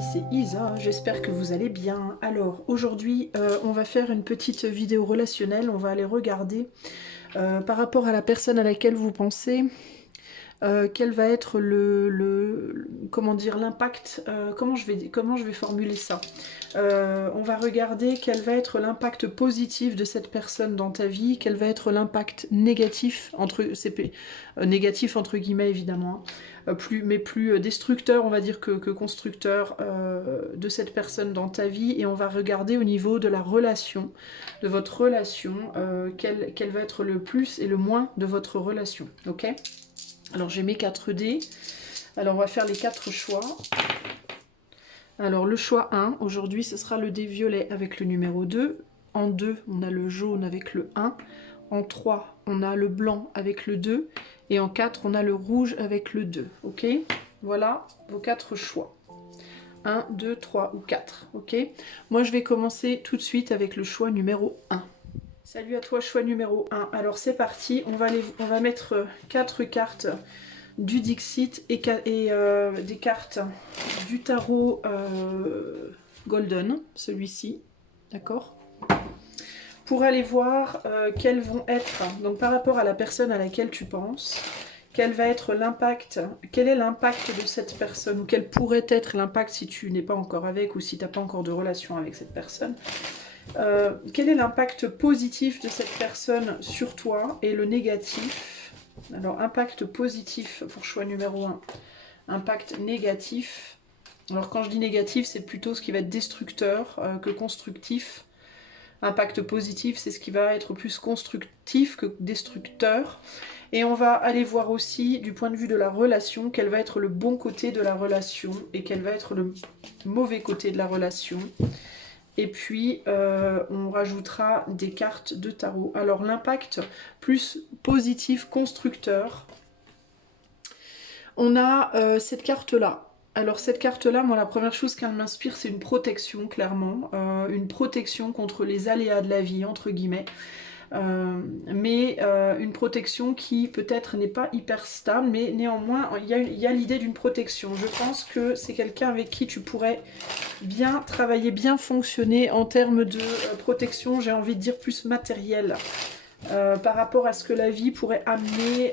amis, c'est Isa, j'espère que vous allez bien. Alors aujourd'hui on va faire une petite vidéo relationnelle, on va aller regarder par rapport à la personne à laquelle vous pensez, quel va être comment dire, l'impact, comment je vais formuler ça. On va regarder quel va être l'impact positif de cette personne dans ta vie, quel va être l'impact négatif, négatif entre guillemets évidemment, hein, plus destructeur on va dire que constructeur de cette personne dans ta vie, et on va regarder au niveau de la relation, de votre relation, quel va être le plus et le moins de votre relation, ok? Alors j'ai mes 4 dés, alors on va faire les 4 choix. Alors le choix 1, aujourd'hui ce sera le dé violet avec le numéro 2. En 2, on a le jaune avec le 1. En 3, on a le blanc avec le 2. Et en 4, on a le rouge avec le 2. Ok? Voilà vos 4 choix. 1, 2, 3 ou 4. Ok? Moi je vais commencer tout de suite avec le choix numéro 1. Salut à toi, choix numéro 1. Alors c'est parti, on va mettre 4 cartes du Dixit et des cartes du tarot Golden, celui-ci, d'accord? Pour aller voir quels vont être, donc par rapport à la personne à laquelle tu penses, quel va être l'impact, quel est l'impact de cette personne, ou quel pourrait être l'impact si tu n'es pas encore avec, ou si tu n'as pas encore de relation avec cette personne. Quel est l'impact positif de cette personne sur toi et le négatif? Alors, impact positif pour choix numéro 1. Impact négatif. Alors, quand je dis négatif, c'est plutôt ce qui va être destructeur que constructif. Impact positif, c'est ce qui va être plus constructif que destructeur. Et on va aller voir aussi, du point de vue de la relation, quel va être le bon côté de la relation et quel va être le mauvais côté de la relation. Et puis, on rajoutera des cartes de tarot. Alors, l'impact plus positif, constructeur. On a cette carte-là. Alors, cette carte-là, moi, la première chose qu'elle m'inspire, c'est une protection, clairement. Une protection contre les aléas de la vie, entre guillemets. Mais une protection qui peut-être n'est pas hyper stable, mais néanmoins il y a l'idée d'une protection. Je pense que c'est quelqu'un avec qui tu pourrais bien travailler, bien fonctionner en termes de protection, j'ai envie de dire plus matérielle, par rapport à ce que la vie pourrait amener,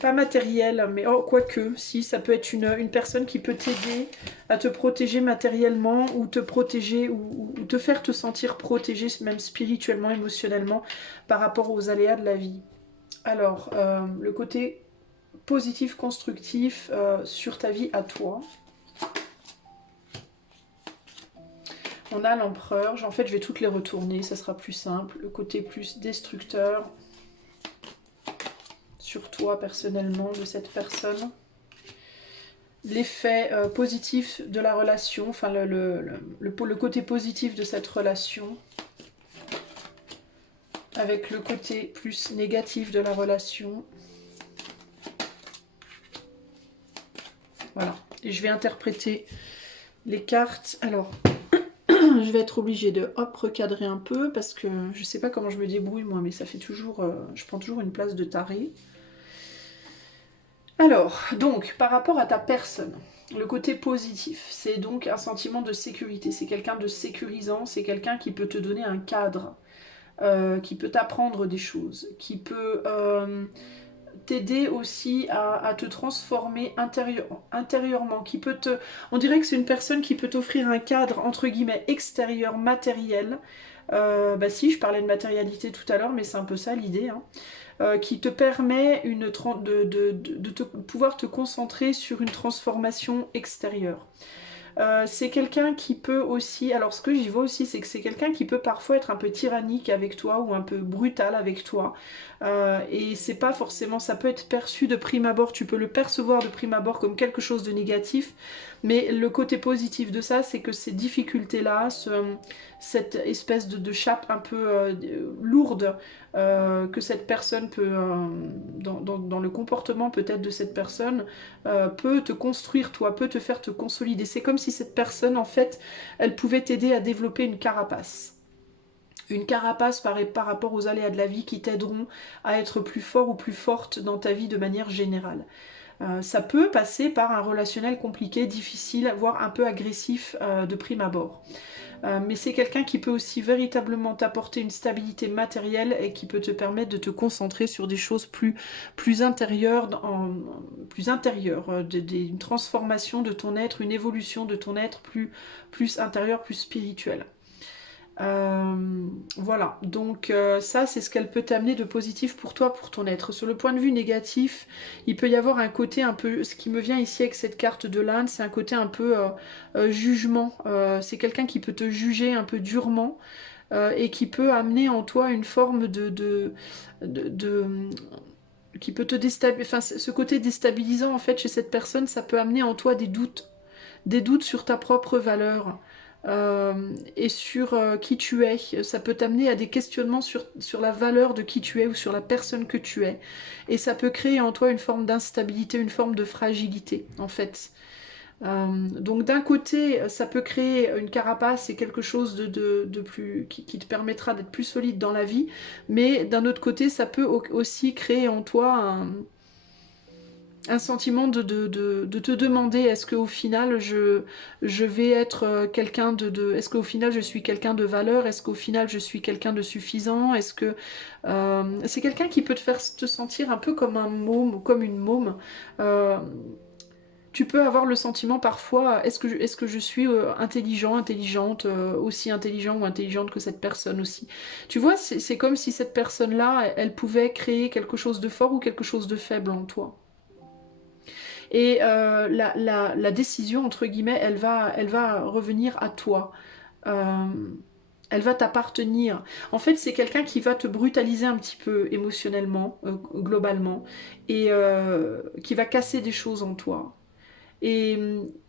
pas matériel, mais oh, quoique, si, ça peut être une personne qui peut t'aider à te protéger matériellement, ou te protéger, ou te faire te sentir protégé, même spirituellement, émotionnellement, par rapport aux aléas de la vie. Alors, le côté positif, constructif sur ta vie à toi. On a l'empereur, en fait je vais toutes les retourner, ça sera plus simple. Le côté plus destructeur sur toi personnellement de cette personne. L'effet positif de la relation, enfin le côté positif de cette relation, avec le côté plus négatif de la relation. Voilà, et je vais interpréter les cartes. Alors, je vais être obligée de recadrer un peu, parce que je sais pas comment je me débrouille moi, mais ça fait toujours, je prends toujours une place de taré. Alors, donc, par rapport à ta personne, le côté positif, c'est donc un sentiment de sécurité. C'est quelqu'un de sécurisant, c'est quelqu'un qui peut te donner un cadre, qui peut t'apprendre des choses, qui peut t'aider aussi à te transformer intérieurement, qui peut te... On dirait que c'est une personne qui peut t'offrir un cadre, entre guillemets, extérieur, matériel. Bah si, je parlais de matérialité tout à l'heure, mais c'est un peu ça l'idée, hein. Qui te permet pouvoir te concentrer sur une transformation extérieure. C'est quelqu'un qui peut aussi, alors ce que j'y vois aussi, c'est que c'est quelqu'un qui peut parfois être un peu tyrannique avec toi, ou un peu brutal avec toi, et c'est pas forcément, ça peut être perçu de prime abord, tu peux le percevoir de prime abord comme quelque chose de négatif, mais le côté positif de ça, c'est que ces difficultés-là, cette espèce de chape un peu lourde, que cette personne peut, dans le comportement peut-être de cette personne, peut te construire toi, peut te faire te consolider. C'est comme si cette personne, en fait, elle pouvait t'aider à développer une carapace. Une carapace par rapport aux aléas de la vie qui t'aideront à être plus fort ou plus forte dans ta vie de manière générale. Ça peut passer par un relationnel compliqué, difficile, voire un peu agressif de prime abord. Mais c'est quelqu'un qui peut aussi véritablement t'apporter une stabilité matérielle et qui peut te permettre de te concentrer sur des choses plus intérieures, une transformation de ton être, une évolution de ton être plus intérieure, plus spirituelle. Voilà, donc ça c'est ce qu'elle peut t'amener de positif pour toi, pour ton être. Sur le point de vue négatif, il peut y avoir un côté un peu, ce qui me vient ici avec cette carte de l'Inde, c'est un côté un peu jugement. C'est quelqu'un qui peut te juger un peu durement et qui peut amener en toi une forme de qui peut te déstabiliser. Enfin, ce côté déstabilisant en fait chez cette personne, ça peut amener en toi des doutes sur ta propre valeur et sur qui tu es. Ça peut t'amener à des questionnements sur la valeur de qui tu es ou sur la personne que tu es. Et ça peut créer en toi une forme d'instabilité, une forme de fragilité, en fait. Donc d'un côté, ça peut créer une carapace et quelque chose de plus qui te permettra d'être plus solide dans la vie, mais d'un autre côté, ça peut aussi créer en toi un sentiment de te demander est-ce qu'au final je vais être quelqu'un est-ce qu'au final je suis quelqu'un de valeur, est-ce qu'au final je suis quelqu'un de suffisant, est-ce que c'est quelqu'un qui peut te faire te sentir un peu comme un môme ou comme une môme. Euh, Tu peux avoir le sentiment parfois, est-ce que je suis intelligent, intelligente, aussi intelligent ou intelligente que cette personne aussi. Tu vois, c'est comme si cette personne-là, elle pouvait créer quelque chose de fort ou quelque chose de faible en toi. Et la décision, entre guillemets, elle va revenir à toi. Euh, Elle va t'appartenir. En fait, c'est quelqu'un qui va te brutaliser un petit peu émotionnellement, globalement, et qui va casser des choses en toi. Et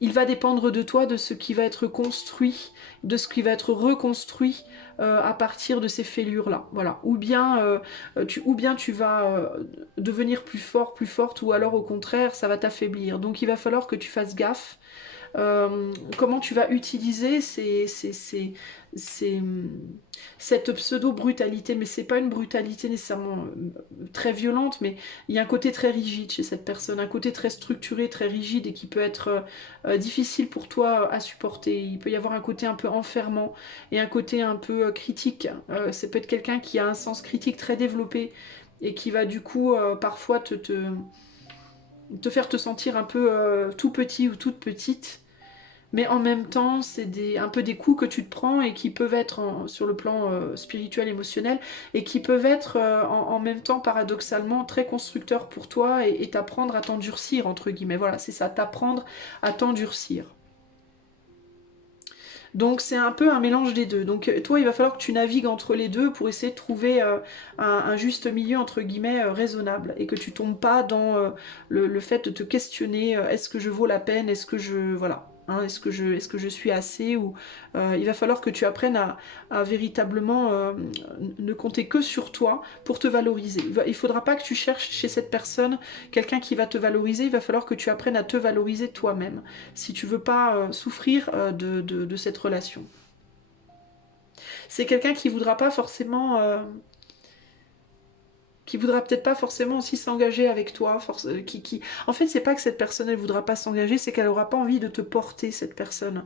il va dépendre de toi, de ce qui va être construit, de ce qui va être reconstruit à partir de ces fêlures-là. Voilà. Ou bien tu vas devenir plus fort, plus forte, ou alors au contraire, ça va t'affaiblir. Donc il va falloir que tu fasses gaffe comment tu vas utiliser cette pseudo-brutalité, mais c'est pas une brutalité nécessairement très violente, mais il y a un côté très rigide chez cette personne, un côté très structuré, très rigide et qui peut être difficile pour toi à supporter. Il peut y avoir un côté un peu enfermant et un côté un peu critique. Ça peut être quelqu'un qui a un sens critique très développé et qui va du coup parfois te faire te sentir un peu tout petit ou toute petite. Mais en même temps, c'est un peu des coups que tu te prends et qui peuvent être sur le plan spirituel, émotionnel, et qui peuvent être en même temps, paradoxalement, très constructeurs pour toi et t'apprendre à t'endurcir, entre guillemets. Voilà, c'est ça, t'apprendre à t'endurcir. Donc c'est un peu un mélange des deux. Donc toi, il va falloir que tu navigues entre les deux pour essayer de trouver un juste milieu, entre guillemets, raisonnable. Et que tu tombes pas dans le fait de te questionner, est-ce que je vaux la peine, est-ce que je... Voilà. Hein, est-ce que je suis assez ou il va falloir que tu apprennes à véritablement ne compter que sur toi pour te valoriser. Il faudra pas que tu cherches chez cette personne quelqu'un qui va te valoriser, il va falloir que tu apprennes à te valoriser toi-même si tu veux pas souffrir de cette relation. C'est quelqu'un qui voudra pas forcément qui voudra peut-être pas forcément aussi s'engager avec toi, en fait c'est pas que cette personne elle voudra pas s'engager, c'est qu'elle aura pas envie de te porter cette personne.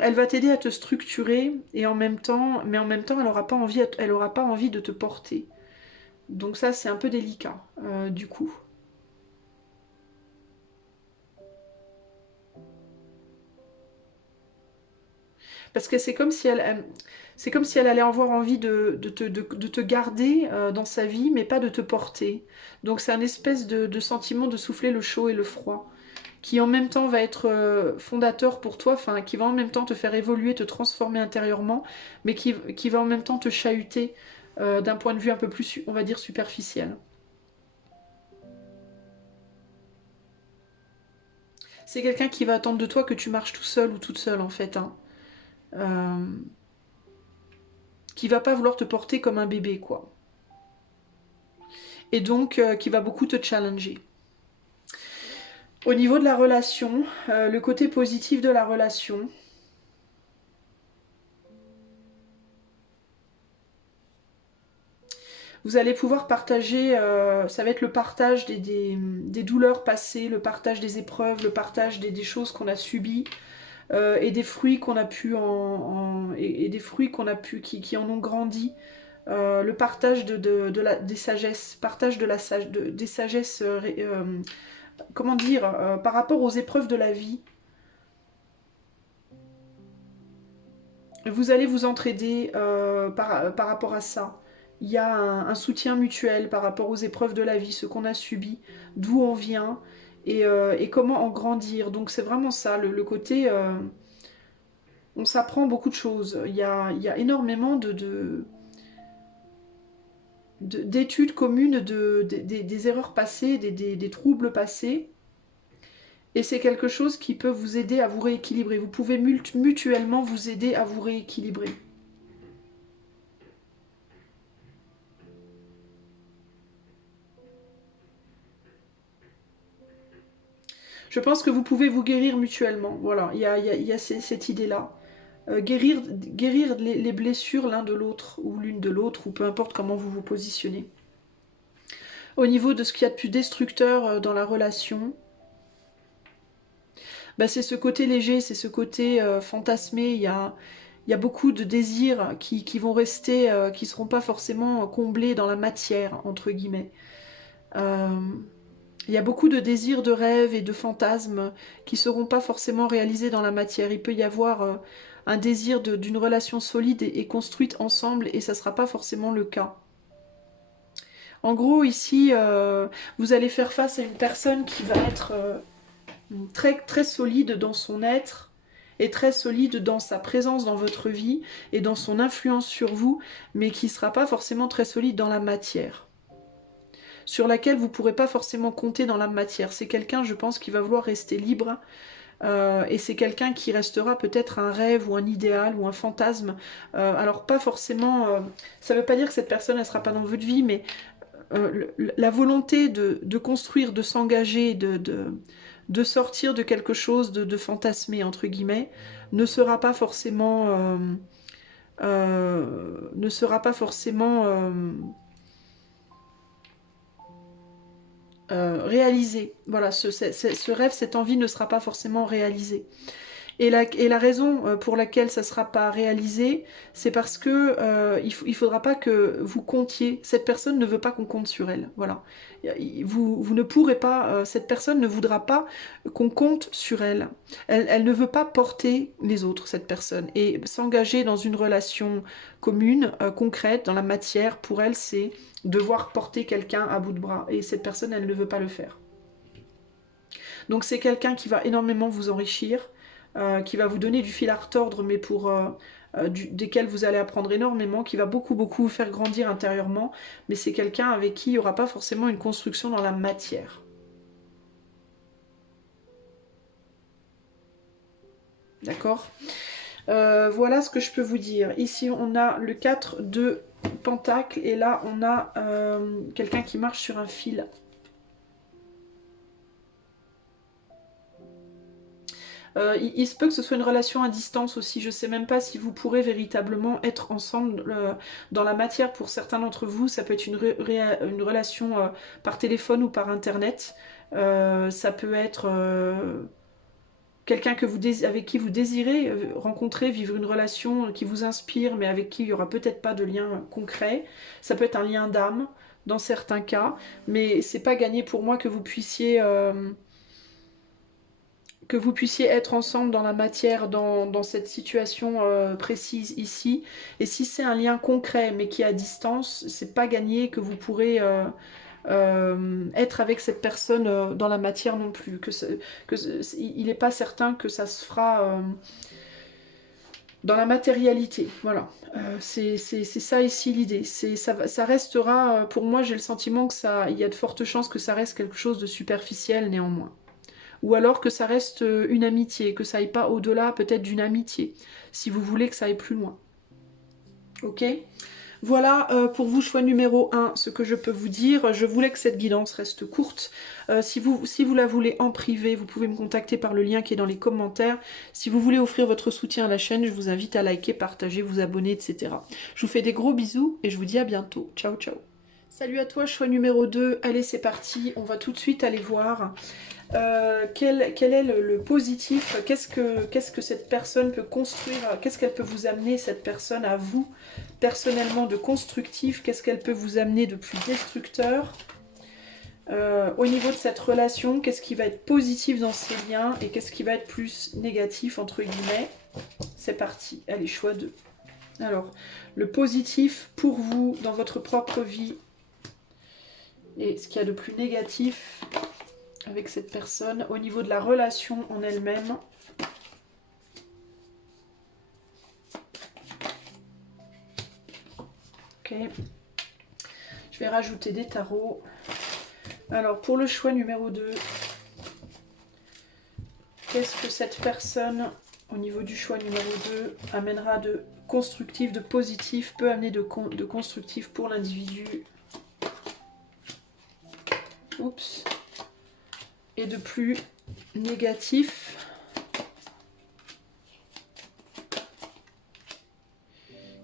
Elle va t'aider à te structurer et mais en même temps elle aura pas envie de te porter. Donc ça c'est un peu délicat du coup. Parce que c'est comme si elle allait avoir envie de te garder dans sa vie, mais pas de te porter. Donc c'est un espèce de sentiment de souffler le chaud et le froid, qui en même temps va être fondateur pour toi, enfin qui va en même temps te faire évoluer, te transformer intérieurement, mais qui va en même temps te chahuter d'un point de vue un peu plus, on va dire, superficiel. C'est quelqu'un qui va attendre de toi que tu marches tout seul ou toute seule en fait. Hein. Euh, qui va pas vouloir te porter comme un bébé quoi. Et donc qui va beaucoup te challenger. Au niveau de la relation, le côté positif de la relation, Vous allez pouvoir partager, ça va être le partage des douleurs passées, le partage des épreuves, le partage des choses qu'on a subies, et des fruits qu'on a pu et des fruits qu'on a pu qui en ont grandi. Le partage des sagesses, partage des sagesses, comment dire, par rapport aux épreuves de la vie. Vous allez vous entraider par rapport à ça. Il y a un soutien mutuel par rapport aux épreuves de la vie, ce qu'on a subi, d'où on vient et comment en grandir. Donc c'est vraiment ça, le côté... on s'apprend beaucoup de choses. Il y a énormément d'études communes des erreurs passées, des troubles passés. Et c'est quelque chose qui peut vous aider à vous rééquilibrer. Vous pouvez mutuellement vous aider à vous rééquilibrer. Je pense que vous pouvez vous guérir mutuellement. Voilà, il y a cette idée-là. Guérir les blessures l'un de l'autre, ou l'une de l'autre, ou peu importe comment vous vous positionnez. Au niveau de ce qu'il y a de plus destructeur dans la relation, bah, c'est ce côté léger, c'est ce côté fantasmé. Il y a beaucoup de désirs qui vont rester, qui ne seront pas forcément comblés dans la matière, entre guillemets. Euh, il y a beaucoup de désirs, de rêves et de fantasmes qui ne seront pas forcément réalisés dans la matière. Il peut y avoir un désir d'une relation solide et construite ensemble, et ça ne sera pas forcément le cas. En gros, ici, vous allez faire face à une personne qui va être très, très solide dans son être et très solide dans sa présence dans votre vie et dans son influence sur vous, mais qui ne sera pas forcément très solide dans la matière, sur laquelle vous ne pourrez pas forcément compter dans la matière. C'est quelqu'un, je pense, qui va vouloir rester libre, et c'est quelqu'un qui restera peut-être un rêve ou un idéal ou un fantasme. Alors pas forcément, ça ne veut pas dire que cette personne ne sera pas dans votre vie, mais la volonté de construire, de s'engager, de sortir de quelque chose de fantasmé, entre guillemets, ne sera pas forcément... ne sera pas forcément réalisé. Voilà, ce rêve, cette envie ne sera pas forcément réalisé. Et la raison pour laquelle ça ne sera pas réalisé, c'est parce que il faudra pas que vous comptiez. Cette personne ne veut pas qu'on compte sur elle. Voilà. Vous ne pourrez pas, cette personne ne voudra pas qu'on compte sur elle. Elle ne veut pas porter les autres, cette personne. Et s'engager dans une relation commune, concrète, dans la matière, pour elle, c'est devoir porter quelqu'un à bout de bras. Et cette personne, elle ne veut pas le faire. Donc c'est quelqu'un qui va énormément vous enrichir, qui va vous donner du fil à retordre, mais desquels vous allez apprendre énormément, qui va beaucoup vous faire grandir intérieurement, mais c'est quelqu'un avec qui il n'y aura pas forcément une construction dans la matière. D'accord. Voilà ce que je peux vous dire. Ici on a le 4 de Pentacle, et là on a quelqu'un qui marche sur un fil. Il se peut que ce soit une relation à distance aussi. Je ne sais même pas si vous pourrez véritablement être ensemble dans la matière. Pour certains d'entre vous, ça peut être une relation par téléphone ou par internet. Ça peut être quelqu'un avec qui vous désirez rencontrer, vivre une relation qui vous inspire, mais avec qui il n'y aura peut-être pas de lien concret. Ça peut être un lien d'âme dans certains cas, mais c'est pas gagné pour moi que vous puissiez être ensemble dans la matière, dans cette situation précise ici. Et si c'est un lien concret mais qui est à distance, c'est pas gagné que vous pourrez être avec cette personne dans la matière non plus. Il n'est pas certain que ça se fera dans la matérialité. Voilà. C'est ça ici l'idée. Ça restera, pour moi j'ai le sentiment que il y a de fortes chances que ça reste quelque chose de superficiel néanmoins. Ou alors que ça reste une amitié, que ça aille pas au-delà peut-être d'une amitié, si vous voulez que ça aille plus loin. Ok ? Voilà pour vous, choix numéro 1, ce que je peux vous dire. Je voulais que cette guidance reste courte. Si vous la voulez en privé, vous pouvez me contacter par le lien qui est dans les commentaires. Si vous voulez offrir votre soutien à la chaîne, je vous invite à liker, partager, vous abonner, etc. Je vous fais des gros bisous et je vous dis à bientôt. Ciao, ciao. Salut à toi, choix numéro 2. Allez, c'est parti. On va tout de suite aller voir quel est le positif. Qu'est-ce que cette personne peut construire? Qu'est-ce qu'elle peut vous amener, cette personne, à vous, personnellement, de constructif? Qu'est-ce qu'elle peut vous amener de plus destructeur? Au niveau de cette relation, qu'est-ce qui va être positif dans ces liens et qu'est-ce qui va être plus négatif, entre guillemets? C'est parti. Allez, choix 2. Alors, le positif pour vous dans votre propre vie et ce qu'il y a de plus négatif avec cette personne au niveau de la relation en elle-même. Ok. Je vais rajouter des tarots. Alors, pour le choix numéro 2, qu'est-ce que cette personne, au niveau du choix numéro 2, amènera de constructif, de positif, peut amener de constructif pour l'individu? Oups. Et de plus négatif.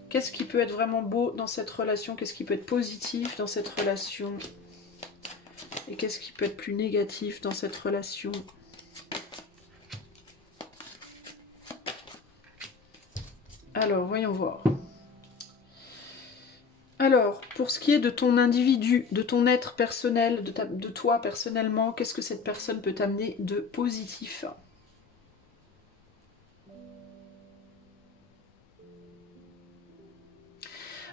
Qu'est-ce qui peut être vraiment beau dans cette relation? Qu'est-ce qui peut être positif dans cette relation? Et qu'est-ce qui peut être plus négatif dans cette relation? Alors, voyons voir. Alors, pour ce qui est de ton individu, de ton être personnel, de toi personnellement, qu'est-ce que cette personne peut t'amener de positif?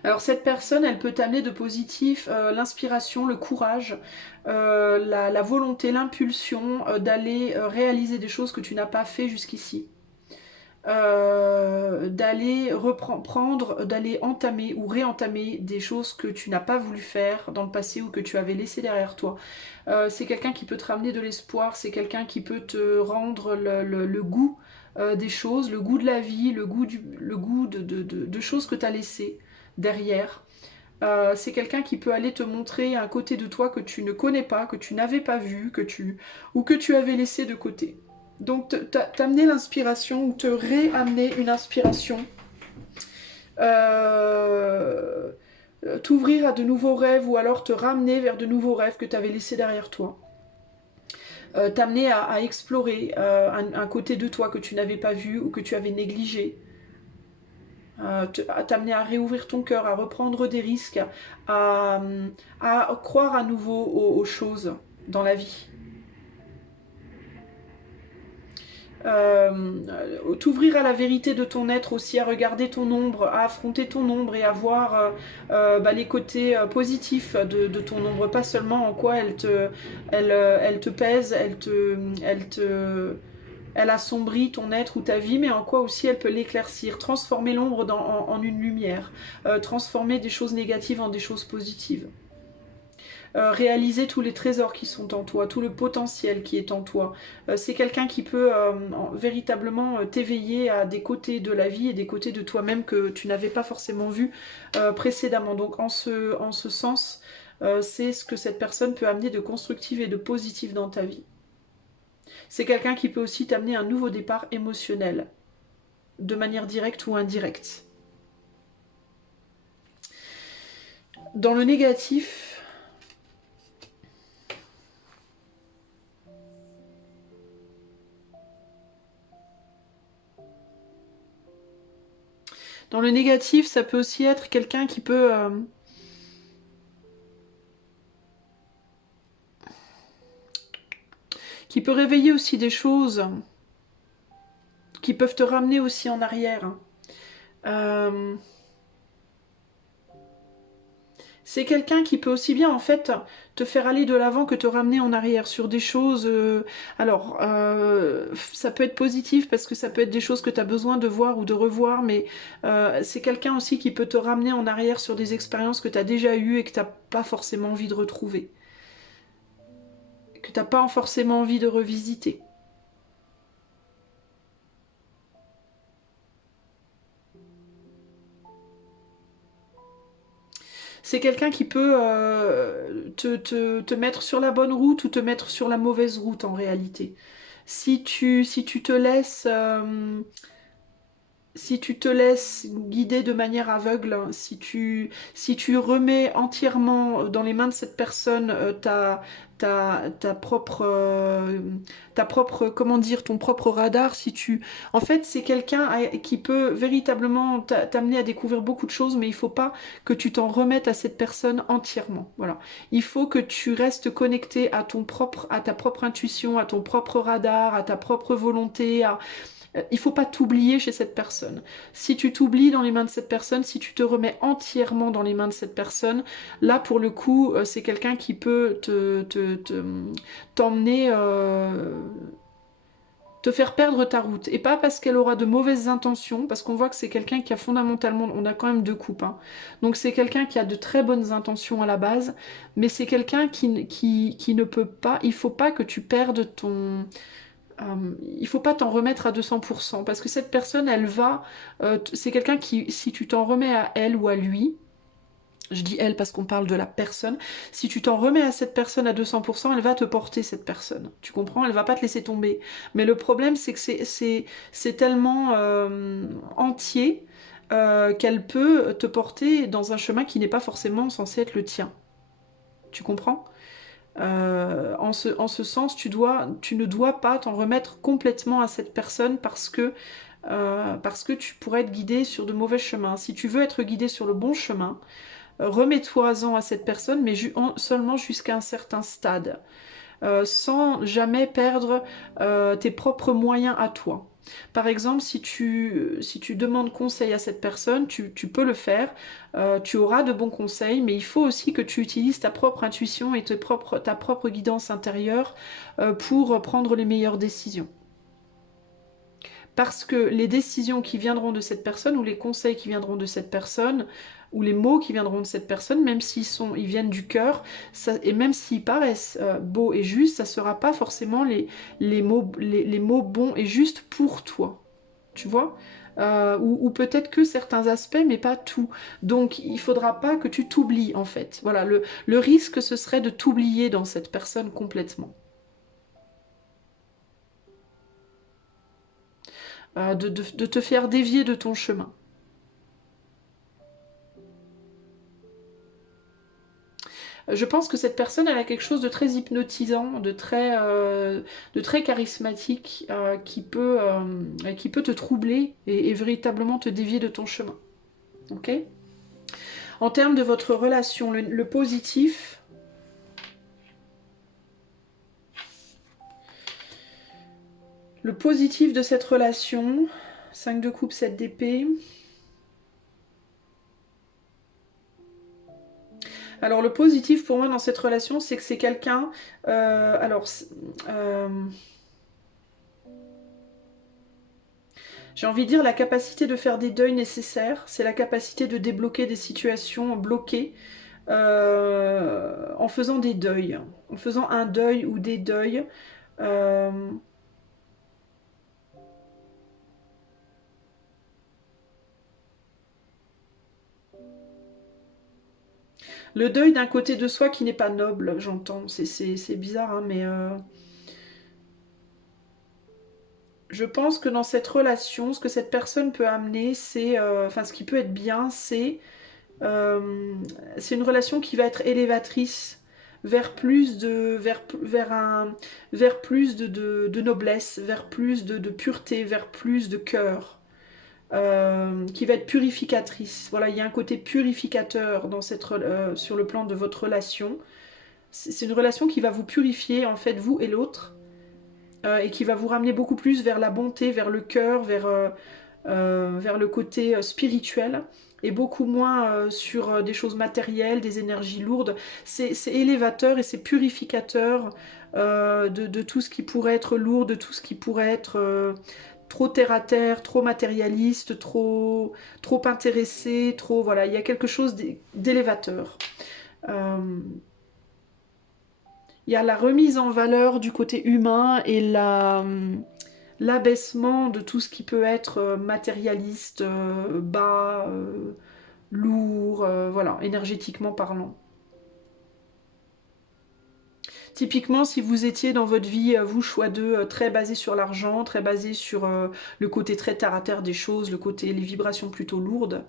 Alors cette personne, elle peut t'amener de positif l'inspiration, le courage, la volonté, l'impulsion d'aller réaliser des choses que tu n'as pas fait jusqu'ici. D'aller reprendre, d'aller entamer ou réentamer des choses que tu n'as pas voulu faire dans le passé ou que tu avais laissé derrière toi. C'est quelqu'un qui peut te ramener de l'espoir, c'est quelqu'un qui peut te rendre le goût des choses, le goût de la vie, le goût de choses que tu as laissées derrière. C'est quelqu'un qui peut aller te montrer un côté de toi que tu ne connais pas, que tu n'avais pas vu, ou que tu avais laissé de côté. Donc t'amener l'inspiration ou te réamener une inspiration. Euh, T'ouvrir à de nouveaux rêves ou alors te ramener vers de nouveaux rêves que tu avais laissés derrière toi. T'amener à explorer un côté de toi que tu n'avais pas vu ou que tu avais négligé. T'amener à réouvrir ton cœur, à reprendre des risques, à, à croire à nouveau aux choses dans la vie. T'ouvrir à la vérité de ton être aussi, à regarder ton ombre, à affronter ton ombre et à voir les côtés positifs de ton ombre, pas seulement en quoi elle te pèse, elle assombrit ton être ou ta vie, mais en quoi aussi elle peut l'éclaircir, transformer l'ombre en une lumière, transformer des choses négatives en des choses positives. Réaliser tous les trésors qui sont en toi, tout le potentiel qui est en toi. C'est quelqu'un qui peut véritablement t'éveiller à des côtés de la vie et des côtés de toi-même que tu n'avais pas forcément vu précédemment. Donc en ce sens, c'est ce que cette personne peut amener de constructif et de positif dans ta vie. C'est quelqu'un qui peut aussi t'amener un nouveau départ émotionnel, de manière directe ou indirecte. Dans le négatif, ça peut aussi être quelqu'un qui peut réveiller aussi des choses qui peuvent te ramener aussi en arrière. C'est quelqu'un qui peut aussi bien en fait te faire aller de l'avant que te ramener en arrière sur des choses. Ça peut être positif parce que ça peut être des choses que tu as besoin de voir ou de revoir, mais c'est quelqu'un aussi qui peut te ramener en arrière sur des expériences que tu as déjà eues et que tu n'as pas forcément envie de retrouver, que tu n'as pas forcément envie de revisiter. C'est quelqu'un qui peut te mettre sur la bonne route ou te mettre sur la mauvaise route en réalité. Si tu te laisses si tu te laisses guider de manière aveugle, si tu remets entièrement dans les mains de cette personne ta propre, comment dire, ton propre radar, en fait, c'est quelqu'un qui peut véritablement t'amener à découvrir beaucoup de choses, mais il faut pas que tu t'en remettes à cette personne entièrement. Voilà. Il faut que tu restes connecté à ta propre intuition, à ton propre radar, à ta propre volonté, il faut pas t'oublier chez cette personne. Si tu t'oublies dans les mains de cette personne, si tu te remets entièrement dans les mains de cette personne, là pour le coup, c'est quelqu'un qui peut t'emmener, te faire perdre ta route. Et pas parce qu'elle aura de mauvaises intentions, parce qu'on voit que c'est quelqu'un qui a fondamentalement, on a quand même deux coupes, hein. Donc c'est quelqu'un qui a de très bonnes intentions à la base, mais c'est quelqu'un qui ne peut pas, il faut pas que tu perdes il faut pas t'en remettre à 200%, parce que cette personne, c'est quelqu'un qui, si tu t'en remets à elle ou à lui, je dis elle parce qu'on parle de la personne, si tu t'en remets à cette personne à 200%, elle va te porter cette personne. Tu comprends? Elle va pas te laisser tomber. Mais le problème, c'est que c'est tellement entier qu'elle peut te porter dans un chemin qui n'est pas forcément censé être le tien. Tu comprends? En ce sens, tu ne dois pas t'en remettre complètement à cette personne parce que tu pourrais être guidé sur de mauvais chemins. Si tu veux être guidé sur le bon chemin, remets-toi-en à cette personne, mais seulement jusqu'à un certain stade, sans jamais perdre tes propres moyens à toi. Par exemple, si tu demandes conseil à cette personne, tu peux le faire, tu auras de bons conseils, mais il faut aussi que tu utilises ta propre intuition et ta propre guidance intérieure pour prendre les meilleures décisions. Parce que les décisions qui viendront de cette personne, ou les conseils qui viendront de cette personne, ou les mots qui viendront de cette personne, même ils viennent du cœur, et même s'ils paraissent beaux et justes, ça ne sera pas forcément les mots bons et justes pour toi. Tu vois, ou peut-être que certains aspects, mais pas tout. Donc, il faudra pas que tu t'oublies, en fait. Voilà, le risque, ce serait de t'oublier dans cette personne complètement. De te faire dévier de ton chemin. Je pense que cette personne, elle a quelque chose de très hypnotisant, de très charismatique, qui peut te troubler et véritablement te dévier de ton chemin. Ok? En termes de votre relation, le positif, de cette relation, 5 de coupe, 7 d'épée. Alors le positif pour moi dans cette relation, c'est que c'est quelqu'un... j'ai envie de dire la capacité de faire des deuils nécessaires, c'est la capacité de débloquer des situations bloquées en faisant des deuils, en faisant un deuil ou des deuils. Euh, le deuil d'un côté de soi qui n'est pas noble, j'entends, c'est bizarre, hein, mais je pense que dans cette relation, ce que cette personne peut amener, enfin ce qui peut être bien, Euh, c'est une relation qui va être élévatrice vers plus de, vers plus de noblesse, vers plus de pureté, vers plus de cœur, qui va être purificatrice. Voilà, il y a un côté purificateur sur le plan de votre relation. C'est une relation qui va vous purifier, en fait, vous et l'autre, et qui va vous ramener beaucoup plus vers la bonté, vers le cœur, vers le côté spirituel et beaucoup moins sur des choses matérielles, des énergies lourdes. C'est élévateur et c'est purificateur de tout ce qui pourrait être lourd, de tout ce qui pourrait être trop terre à terre, trop matérialiste, trop intéressé, trop voilà. Il y a quelque chose d'élévateur. Euh, il y a la remise en valeur du côté humain et l'abaissement de tout ce qui peut être matérialiste, bas, lourd, voilà, énergétiquement parlant. Typiquement, si vous étiez dans votre vie, vous, choix 2, très basé sur l'argent, très basé sur le côté très terre-à-terre des choses, le côté, les vibrations plutôt lourdes,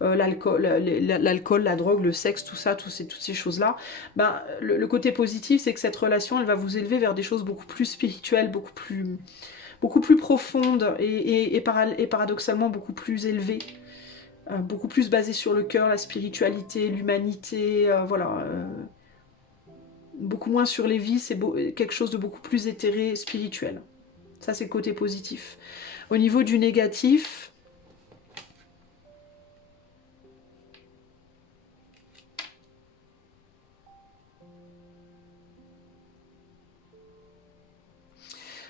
l'alcool, la drogue, le sexe, tout ça, toutes ces choses-là, ben, le côté positif, c'est que cette relation, elle va vous élever vers des choses beaucoup plus spirituelles, beaucoup plus profondes et paradoxalement beaucoup plus élevées. Beaucoup plus basées sur le cœur, la spiritualité, l'humanité, voilà. Beaucoup moins sur les vies, c'est quelque chose de beaucoup plus éthéré, spirituel. Ça, c'est le côté positif. Au niveau du négatif,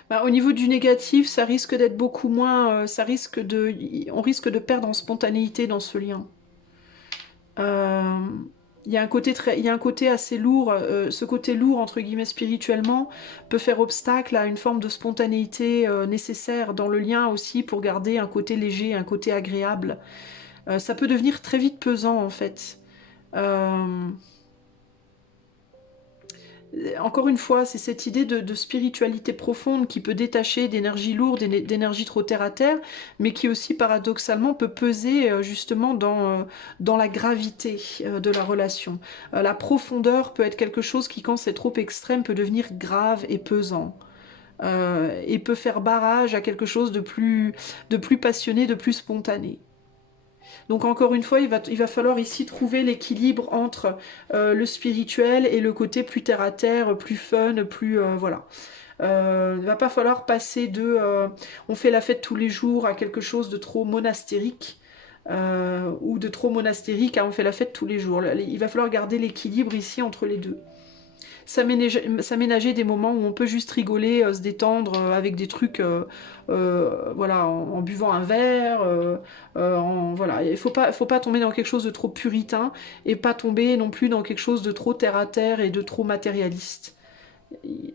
bah, au niveau du négatif, ça risque d'être beaucoup moins, on risque de perdre en spontanéité dans ce lien. Euh, il y a un côté assez lourd, ce côté lourd, entre guillemets, spirituellement, peut faire obstacle à une forme de spontanéité nécessaire dans le lien aussi pour garder un côté léger, un côté agréable. Ça peut devenir très vite pesant, en fait. Euh, Encore une fois, c'est cette idée de spiritualité profonde qui peut détacher d'énergie lourde, d'énergie trop terre à terre, mais qui aussi paradoxalement peut peser justement dans la gravité de la relation. La profondeur peut être quelque chose qui, quand c'est trop extrême, peut devenir grave et pesant. Et peut faire barrage à quelque chose de plus passionné, de plus spontané. Donc encore une fois, il va falloir ici trouver l'équilibre entre le spirituel et le côté plus terre à terre, plus fun, plus voilà. Il va pas falloir passer de on fait la fête tous les jours à quelque chose de trop monastérique. Ou de trop monastérique à on fait la fête tous les jours. Il va falloir garder l'équilibre ici entre les deux. S'aménager des moments où on peut juste rigoler, se détendre avec des trucs, voilà, en buvant un verre, voilà. Il faut pas tomber dans quelque chose de trop puritain et pas tomber non plus dans quelque chose de trop terre à terre et de trop matérialiste.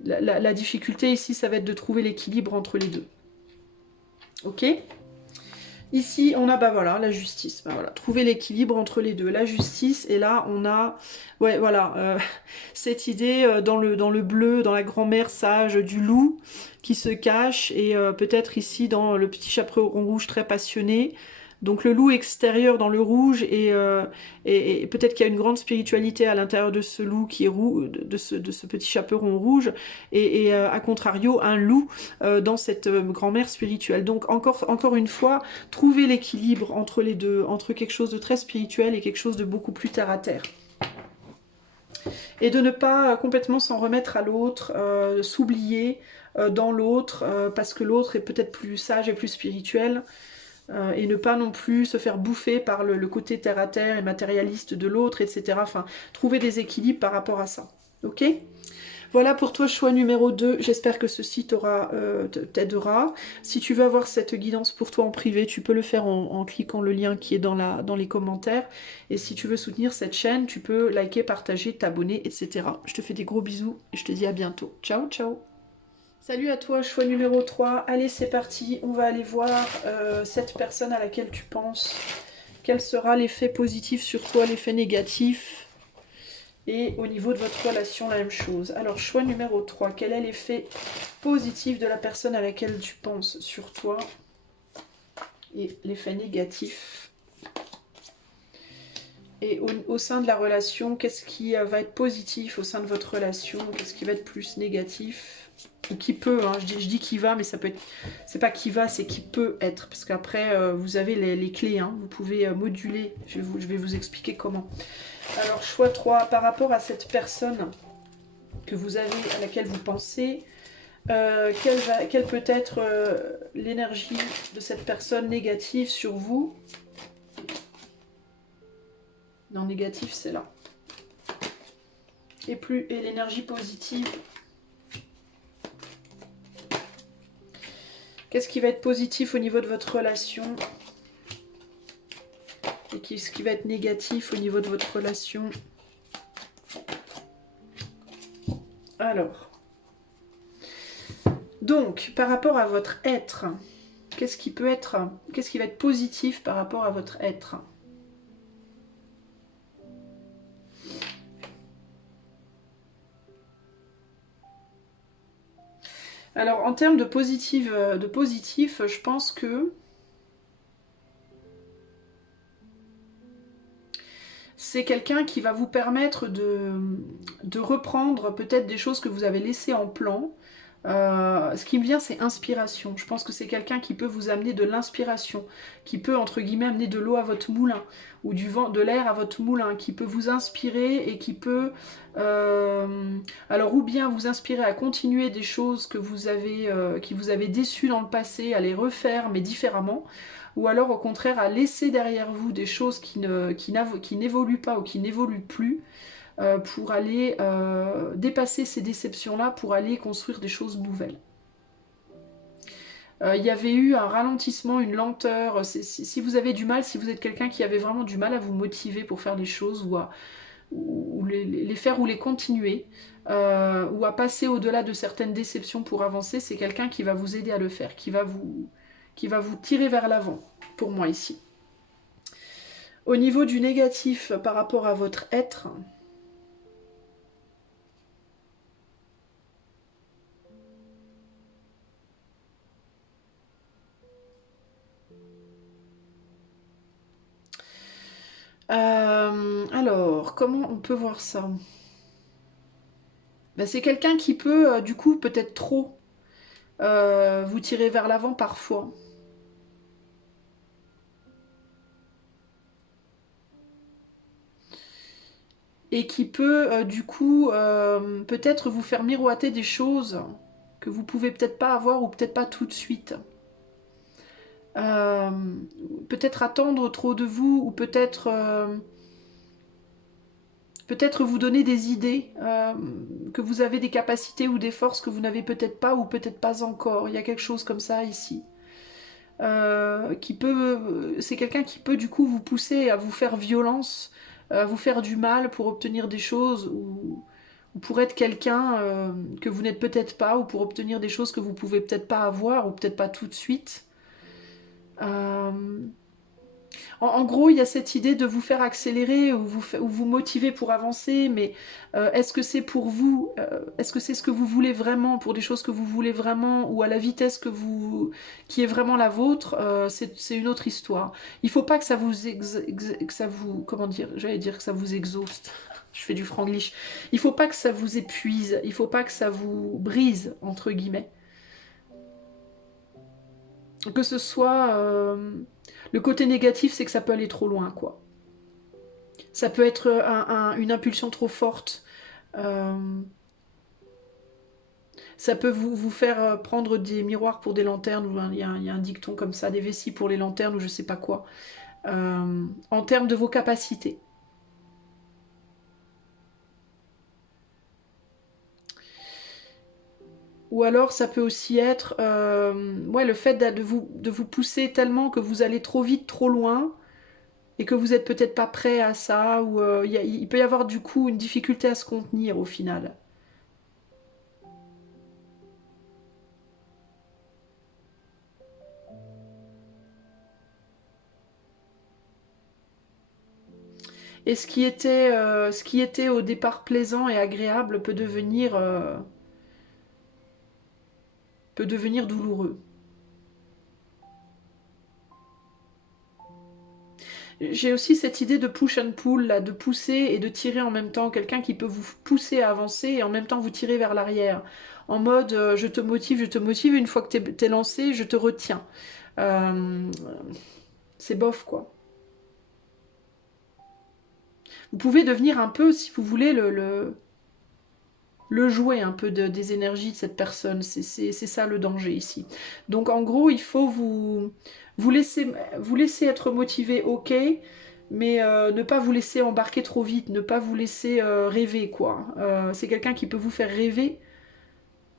La difficulté ici, ça va être de trouver l'équilibre entre les deux. Ok ? Ici, on a bah voilà, la justice. Bah voilà, trouver l'équilibre entre les deux. La justice, et là, on a ouais, voilà, cette idée dans le bleu, dans la grand-mère sage du loup qui se cache, et peut-être ici dans le petit chaperon rouge très passionné. Donc le loup extérieur dans le rouge, et peut-être qu'il y a une grande spiritualité à l'intérieur de ce loup qui est de ce petit chaperon rouge, et à contrario, un loup dans cette grand-mère spirituelle. Donc encore une fois, trouver l'équilibre entre les deux, entre quelque chose de très spirituel et quelque chose de beaucoup plus terre à terre. Et de ne pas complètement s'en remettre à l'autre, s'oublier dans l'autre, parce que l'autre est peut-être plus sage et plus spirituel, et ne pas non plus se faire bouffer par le côté terre à terre et matérialiste de l'autre, etc. Enfin, trouver des équilibres par rapport à ça. Ok ? Voilà pour toi, choix numéro 2. J'espère que ceci t'aidera. Si tu veux avoir cette guidance pour toi en privé, tu peux le faire en cliquant le lien qui est dans les commentaires. Et si tu veux soutenir cette chaîne, tu peux liker, partager, t'abonner, etc. Je te fais des gros bisous et je te dis à bientôt. Ciao, ciao. Salut à toi, choix numéro 3. Allez, c'est parti. On va aller voir cette personne à laquelle tu penses. Quel sera l'effet positif sur toi, l'effet négatif ? Et au niveau de votre relation, la même chose. Alors, choix numéro 3. Quel est l'effet positif de la personne à laquelle tu penses sur toi? Et l'effet négatif. Et au sein de la relation, qu'est-ce qui va être positif au sein de votre relation? Qu'est-ce qui va être plus négatif? Ou qui peut, hein, je dis qui va, mais ça peut être... C'est pas qui va, c'est qui peut être. Parce qu'après, vous avez les clés. Hein, vous pouvez moduler. Je vais vous expliquer comment. Alors, choix 3, par rapport à cette personne que vous avez, à laquelle vous pensez, quelle peut être l'énergie de cette personne négative sur vous? Non, négatif, c'est là. Et l'énergie positive. Qu'est-ce qui va être positif au niveau de votre relation? Et qu'est-ce qui va être négatif au niveau de votre relation? Alors, donc, par rapport à votre être, qu'est-ce qui va être positif par rapport à votre être? Alors, en termes de positif, je pense que c'est quelqu'un qui va vous permettre de reprendre peut-être des choses que vous avez laissées en plan. Ce qui me vient, c'est inspiration. Je pense que c'est quelqu'un qui peut vous amener de l'inspiration, qui peut, entre guillemets, amener de l'eau à votre moulin, ou du vent, de l'air à votre moulin, qui peut vous inspirer et qui peut, alors, ou bien vous inspirer à continuer des choses que qui vous avez déçues dans le passé, à les refaire, mais différemment, ou alors au contraire à laisser derrière vous des choses qui n'évoluent pas ou qui n'évoluent plus, pour aller dépasser ces déceptions-là, pour aller construire des choses nouvelles. Il y avait eu un ralentissement, une lenteur. Si vous avez du mal, si vous êtes quelqu'un qui avait vraiment du mal à vous motiver pour faire les choses ou les faire ou les continuer, ou à passer au-delà de certaines déceptions pour avancer, c'est quelqu'un qui va vous aider à le faire, qui va vous tirer vers l'avant, pour moi ici. Au niveau du négatif par rapport à votre être, alors, comment on peut voir ça? Ben, c'est quelqu'un qui peut, du coup, peut-être trop vous tirer vers l'avant parfois. Et qui peut, du coup, peut-être vous faire miroiter des choses que vous pouvez peut-être pas avoir ou peut-être pas tout de suite. Euh, peut-être attendre trop de vous ou peut-être vous donner des idées, que vous avez des capacités ou des forces que vous n'avez peut-être pas ou peut-être pas encore. Il y a quelque chose comme ça ici. C'est quelqu'un qui peut du coup vous pousser à vous faire violence, à vous faire du mal pour obtenir des choses ou pour être quelqu'un que vous n'êtes peut-être pas ou pour obtenir des choses que vous pouvez peut-être pas avoir ou peut-être pas tout de suite. Euh, en gros, il y a cette idée de vous faire accélérer ou vous motiver pour avancer, mais est-ce que c'est pour vous, est-ce que c'est ce que vous voulez vraiment, pour des choses que vous voulez vraiment, ou à la vitesse qui est vraiment la vôtre, c'est une autre histoire. Il faut pas que ça que ça vous, comment dire, j'allais dire que ça vous exhauste. Je fais du franglish. Il faut pas que ça vous épuise, il faut pas que ça vous brise, entre guillemets. Que ce soit... le côté négatif, c'est que ça peut aller trop loin, quoi. Ça peut être une impulsion trop forte. Euh, ça peut vous faire prendre des miroirs pour des lanternes, ou il y a un dicton comme ça, des vessies pour les lanternes, ou je sais pas quoi. En termes de vos capacités. Ou alors ça peut aussi être ouais, le fait de vous pousser tellement que vous allez trop vite, trop loin, et que vous êtes peut-être pas prêt à ça, ou il peut y avoir du coup une difficulté à se contenir au final. Et ce qui était au départ plaisant et agréable peut devenir douloureux. J'ai aussi cette idée de push and pull, là, de pousser et de tirer en même temps. Quelqu'un qui peut vous pousser à avancer et en même temps vous tirer vers l'arrière. En mode je te motive, et une fois que t'es lancé, je te retiens. Euh, c'est bof, quoi. Vous pouvez devenir un peu, si vous voulez, le jouet un peu des énergies de cette personne. C'est ça le danger ici. Donc en gros, il faut vous, laisser, vous laisser être motivé, ok, mais ne pas vous laisser embarquer trop vite, ne pas vous laisser rêver, quoi. C'est quelqu'un qui peut vous faire rêver,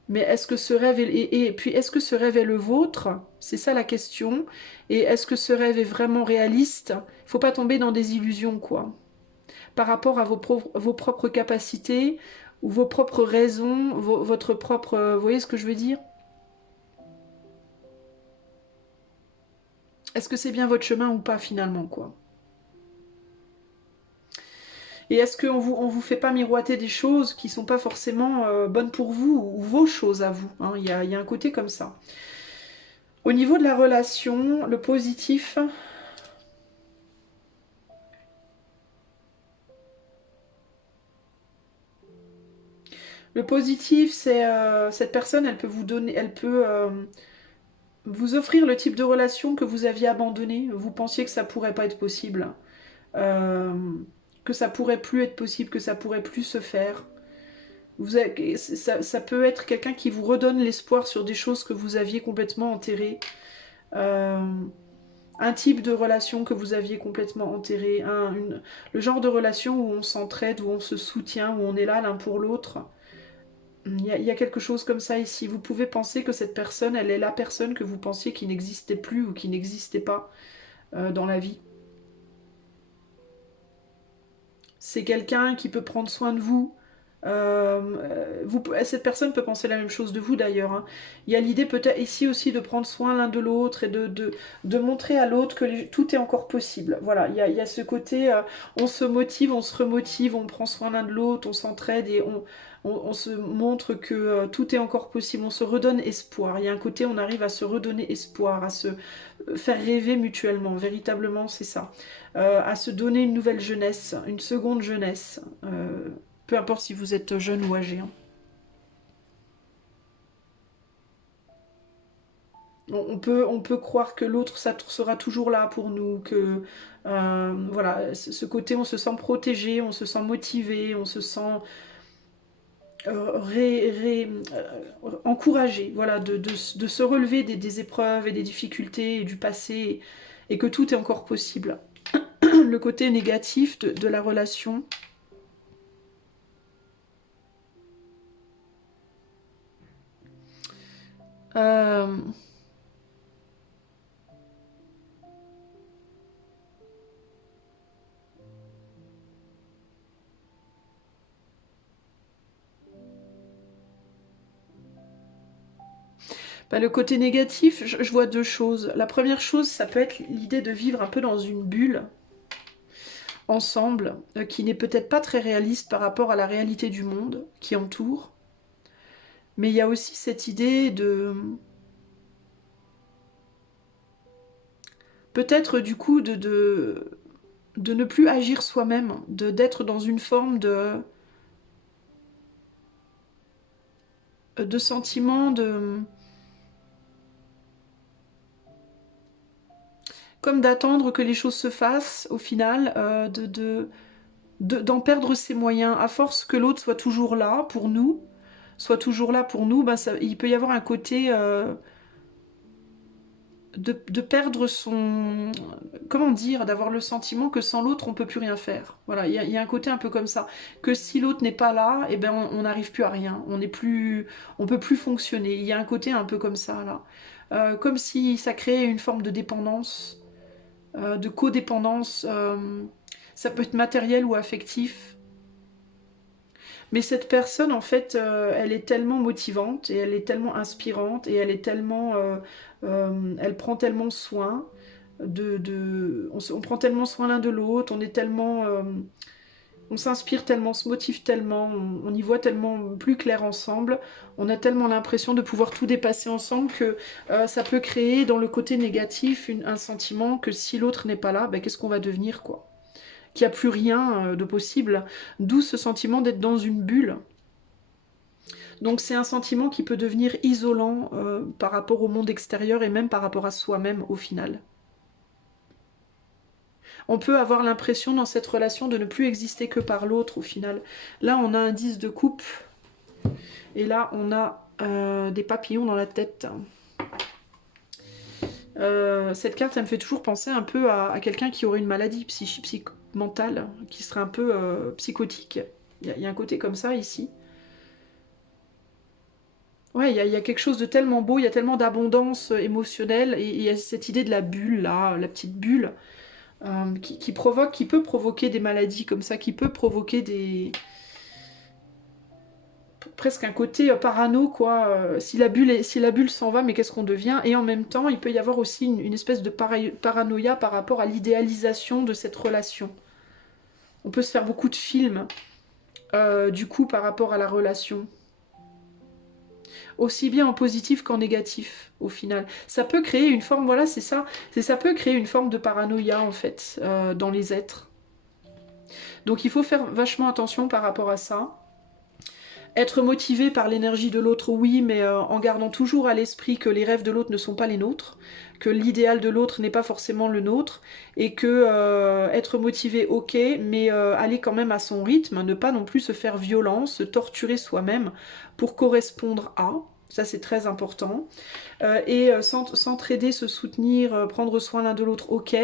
mais est-ce que ce rêve et puis est-ce que ce rêve est le vôtre? C'est ça la question. Et est-ce que ce rêve est vraiment réaliste? Il faut pas tomber dans des illusions, quoi, par rapport à vos propres capacités ou vos propres raisons, votre propre... vous voyez ce que je veux dire? Est-ce que c'est bien votre chemin ou pas finalement, quoi? Et est-ce on vous fait pas miroiter des choses qui sont pas forcément bonnes pour vous, ou vos choses à vous, hein. Il y a un côté comme ça. Au niveau de la relation, le positif... Le positif, c'est cette personne, elle peut vous donner, elle peut vous offrir le type de relation que vous aviez abandonné. Vous pensiez que ça pourrait pas être possible, euh, que ça pourrait plus être possible, que ça pourrait plus se faire. Ça peut être quelqu'un qui vous redonne l'espoir sur des choses que vous aviez complètement enterrées. Euh, un type de relation que vous aviez complètement enterré. Le genre de relation où on s'entraide, où on se soutient, où on est là l'un pour l'autre. Il y a quelque chose comme ça ici. Vous pouvez penser que cette personne, elle est la personne que vous pensiez qui n'existait plus ou qui n'existait pas dans la vie. C'est quelqu'un qui peut prendre soin de vous. Cette personne peut penser la même chose de vous d'ailleurs, hein. Il y a l'idée peut-être ici aussi de prendre soin l'un de l'autre et de montrer à l'autre que tout est encore possible. Voilà, il y a ce côté, on se motive, on se remotive, on prend soin l'un de l'autre, on s'entraide et on se montre que tout est encore possible, on se redonne espoir. Il y a un côté, on arrive à se redonner espoir, à se faire rêver mutuellement, véritablement c'est ça. À se donner une nouvelle jeunesse, une seconde jeunesse. Peu importe si vous êtes jeune ou âgé, hein. On peut croire que l'autre sera toujours là pour nous, que voilà, ce côté on se sent protégé, on se sent motivé, on se sent encouragé, voilà, de se relever des épreuves et des difficultés et du passé, et que tout est encore possible. Le côté négatif de la relation. Euh, Bah, le côté négatif, je vois deux choses. La première chose, ça peut être l'idée de vivre un peu dans une bulle, ensemble, qui n'est peut-être pas très réaliste par rapport à la réalité du monde qui entoure. Mais il y a aussi cette idée de... Peut-être du coup de ne plus agir soi-même, d'être dans une forme de sentiment de... Comme d'attendre que les choses se fassent au final, d'en perdre ses moyens, à force que l'autre soit toujours là pour nous, ben il peut y avoir un côté de perdre son... Comment dire? D'avoir le sentiment que sans l'autre, on peut plus rien faire. Voilà, il y a un côté un peu comme ça. Que si l'autre n'est pas là, eh ben on n'arrive plus à rien. On peut plus fonctionner. Il y a un côté un peu comme ça, là. Comme si ça créait une forme de dépendance, de codépendance. Ça peut être matériel ou affectif. Mais cette personne, en fait, elle est tellement motivante et elle est tellement inspirante et elle est tellement, elle prend tellement soin on prend tellement soin l'un de l'autre, on est tellement, on s'inspire tellement, on se motive tellement, on y voit tellement plus clair ensemble, on a tellement l'impression de pouvoir tout dépasser ensemble que ça peut créer dans le côté négatif un sentiment que si l'autre n'est pas là, ben, qu'est-ce qu'on va devenir, quoi? Qu'il n'y a plus rien de possible. D'où ce sentiment d'être dans une bulle. Donc c'est un sentiment qui peut devenir isolant par rapport au monde extérieur et même par rapport à soi-même au final. On peut avoir l'impression dans cette relation de ne plus exister que par l'autre au final. Là on a un 10 de coupe et là on a des papillons dans la tête. Cette carte elle me fait toujours penser un peu à quelqu'un qui aurait une maladie mentale, qui serait un peu psychotique. Il y a un côté comme ça ici. Ouais, il y a quelque chose de tellement beau, il y a tellement d'abondance émotionnelle, et il y a cette idée de la bulle, là, la petite bulle, qui peut provoquer des maladies comme ça, qui peut provoquer presque un côté parano, quoi. Si la bulle s'en va, mais qu'est-ce qu'on devient? Et en même temps, il peut y avoir aussi une espèce de paranoïa par rapport à l'idéalisation de cette relation. On peut se faire beaucoup de films, du coup, par rapport à la relation. Aussi bien en positif qu'en négatif, au final. Ça peut créer une forme, voilà, c'est ça. Ça peut créer une forme de paranoïa, en fait, dans les êtres. Donc il faut faire vachement attention par rapport à ça. Être motivé par l'énergie de l'autre, oui, mais en gardant toujours à l'esprit que les rêves de l'autre ne sont pas les nôtres, que l'idéal de l'autre n'est pas forcément le nôtre, et que être motivé, ok, mais aller quand même à son rythme, ne pas non plus se faire violence, se torturer soi-même pour correspondre à. Ça, c'est très important. Et s'entraider, se soutenir, prendre soin l'un de l'autre, ok,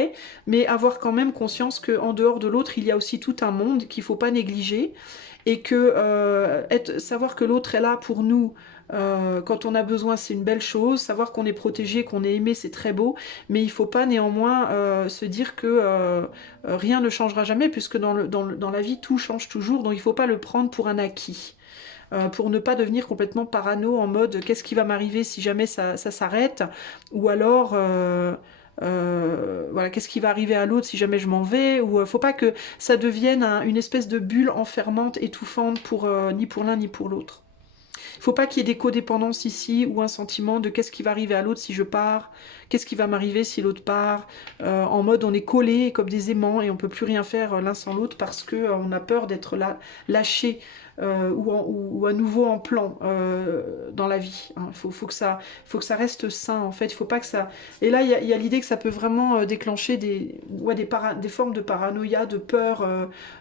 mais avoir quand même conscience qu'en dehors de l'autre, il y a aussi tout un monde qu'il ne faut pas négliger, et que savoir que l'autre est là pour nous quand on a besoin, c'est une belle chose. Savoir qu'on est protégé, qu'on est aimé, c'est très beau, mais il ne faut pas néanmoins se dire que rien ne changera jamais, puisque dans la vie, tout change toujours, donc il ne faut pas le prendre pour un acquis. Pour ne pas devenir complètement parano en mode qu'est-ce qui va m'arriver si jamais ça s'arrête, ou alors voilà, qu'est-ce qui va arriver à l'autre si jamais je m'en vais, ou faut pas que ça devienne une espèce de bulle enfermante, étouffante pour ni pour l'un ni pour l'autre. Il faut pas qu'il y ait des codépendances ici, ou un sentiment de qu'est-ce qui va arriver à l'autre si je pars, qu'est-ce qui va m'arriver si l'autre part, en mode on est collés comme des aimants et on peut plus rien faire l'un sans l'autre parce que on a peur d'être lâché ou à nouveau en plan dans la vie. Hein. Faut que ça reste sain en fait. Il faut pas que ça. Et là, il y a l'idée que ça peut vraiment déclencher des formes de paranoïa, de peur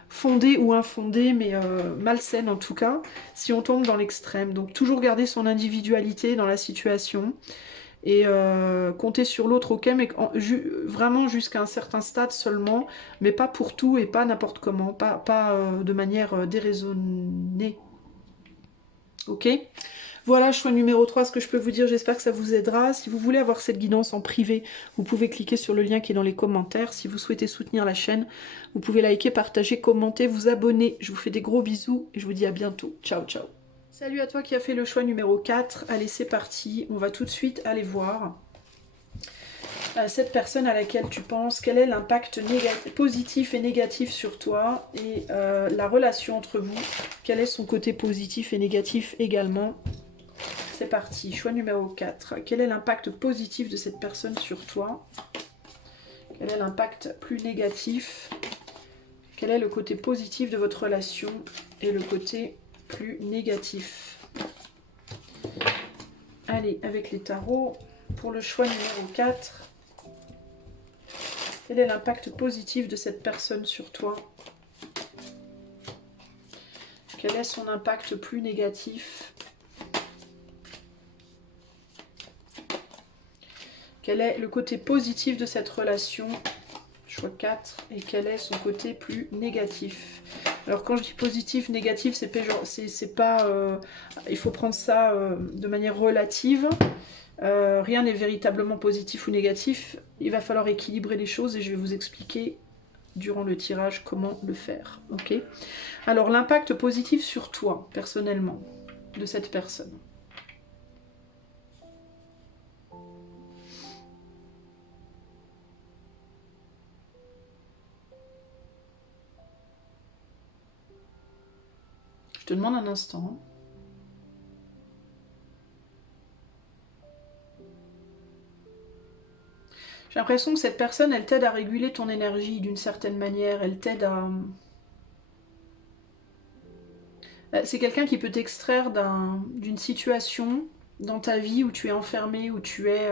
fondée ou infondée, mais malsaine en tout cas, si on tombe dans l'extrême. Donc toujours garder son individualité dans la situation et compter sur l'autre, ok, mais vraiment jusqu'à un certain stade seulement, mais pas pour tout et pas n'importe comment, pas de manière déraisonnée. Ok. Voilà, choix numéro 3, ce que je peux vous dire, j'espère que ça vous aidera. Si vous voulez avoir cette guidance en privé, vous pouvez cliquer sur le lien qui est dans les commentaires. Si vous souhaitez soutenir la chaîne, vous pouvez liker, partager, commenter, vous abonner. Je vous fais des gros bisous et je vous dis à bientôt. Ciao, ciao. Salut à toi qui as fait le choix numéro 4. Allez, c'est parti. On va tout de suite aller voir cette personne à laquelle tu penses, quel est l'impact positif et négatif sur toi et la relation entre vous, quel est son côté positif et négatif également. C'est parti, choix numéro 4. Quel est l'impact positif de cette personne sur toi? Quel est l'impact plus négatif? Quel est le côté positif de votre relation et le côté plus négatif? Allez, avec les tarots, pour le choix numéro 4, quel est l'impact positif de cette personne sur toi? Quel est son impact plus négatif? Quel est le côté positif de cette relation? Choix 4. Et quel est son côté plus négatif? Alors quand je dis positif, négatif, c'est pas... il faut prendre ça de manière relative. Rien n'est véritablement positif ou négatif. Il va falloir équilibrer les choses et je vais vous expliquer durant le tirage comment le faire. Ok? Alors l'impact positif sur toi, personnellement, de cette personne. Je te demande un instant. J'ai l'impression que cette personne, elle t'aide à réguler ton énergie d'une certaine manière. Elle t'aide à... C'est quelqu'un qui peut t'extraire d'une situation dans ta vie où tu es enfermé, où tu es...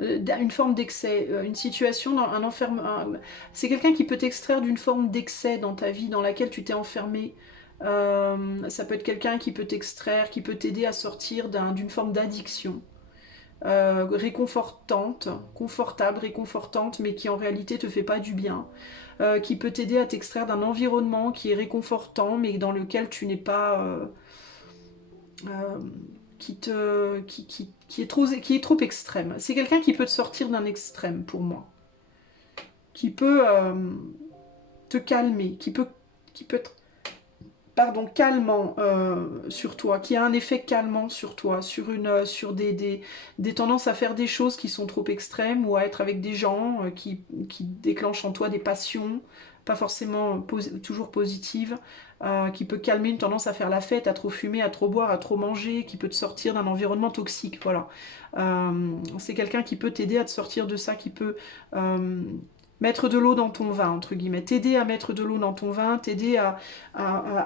une forme d'excès, une situation dans un enfermement. C'est quelqu'un qui peut t'extraire d'une forme d'excès dans ta vie dans laquelle tu t'es enfermé. Ça peut être quelqu'un qui peut t'extraire, qui peut t'aider à sortir d'une forme d'addiction. Réconfortante, confortable, réconfortante, mais qui en réalité te fait pas du bien. Qui peut t'aider à t'extraire d'un environnement qui est réconfortant, mais dans lequel tu n'es pas... qui est trop extrême. C'est quelqu'un qui peut te sortir d'un extrême pour moi. Qui peut te calmer, qui peut pardon, calmant sur toi, qui a un effet calmant sur toi, sur des tendances à faire des choses qui sont trop extrêmes ou à être avec des gens qui déclenchent en toi des passions, pas forcément toujours positives, qui peut calmer une tendance à faire la fête, à trop fumer, à trop boire, à trop manger, qui peut te sortir d'un environnement toxique, voilà. C'est quelqu'un qui peut t'aider à te sortir de ça, qui peut mettre de l'eau dans ton vin, entre guillemets, t'aider à mettre de l'eau dans ton vin, t'aider à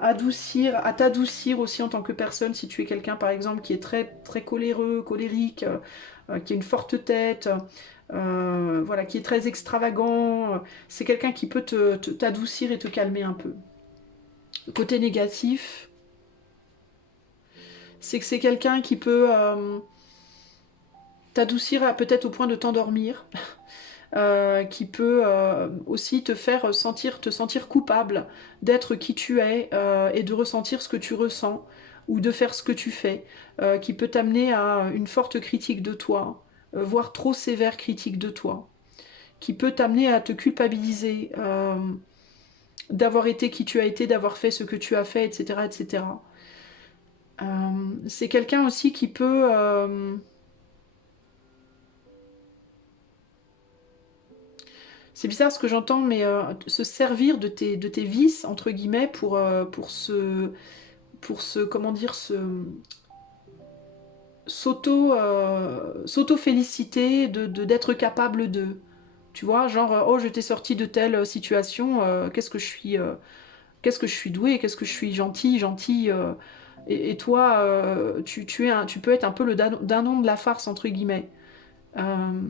adoucir, à t'adoucir aussi en tant que personne, si tu es quelqu'un par exemple qui est très, très coléreux, colérique, qui a une forte tête, voilà, qui est très extravagant, c'est quelqu'un qui peut t'adoucir et te calmer un peu. Le côté négatif, c'est que c'est quelqu'un qui peut t'adoucir peut-être au point de t'endormir, qui peut aussi te faire te sentir coupable d'être qui tu es et de ressentir ce que tu ressens ou de faire ce que tu fais, qui peut t'amener à une forte critique de toi, voire trop sévère critique de toi, qui peut t'amener à te culpabiliser d'avoir été qui tu as été, d'avoir fait ce que tu as fait, etc. etc. C'est quelqu'un aussi qui peut... c'est bizarre ce que j'entends, mais se servir de tes vices, entre guillemets, pour se, comment dire, s'auto-féliciter d'être capable de. Tu vois, genre, oh, je t'ai sorti de telle situation, qu'est-ce que je suis douée, qu'est-ce que je suis gentille. Et toi, tu peux être un peu le dindon de la farce, entre guillemets. Euh,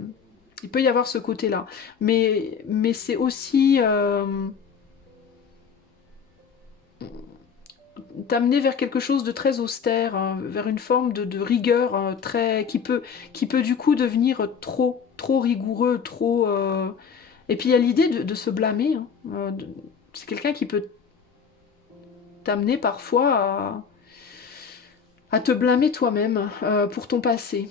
il peut y avoir ce côté-là. Mais c'est aussi t'amener vers quelque chose de très austère, hein, vers une forme de rigueur très qui peut du coup devenir trop rigoureux, trop. Et puis il y a l'idée de se blâmer. Hein, c'est quelqu'un qui peut t'amener parfois à te blâmer toi-même pour ton passé.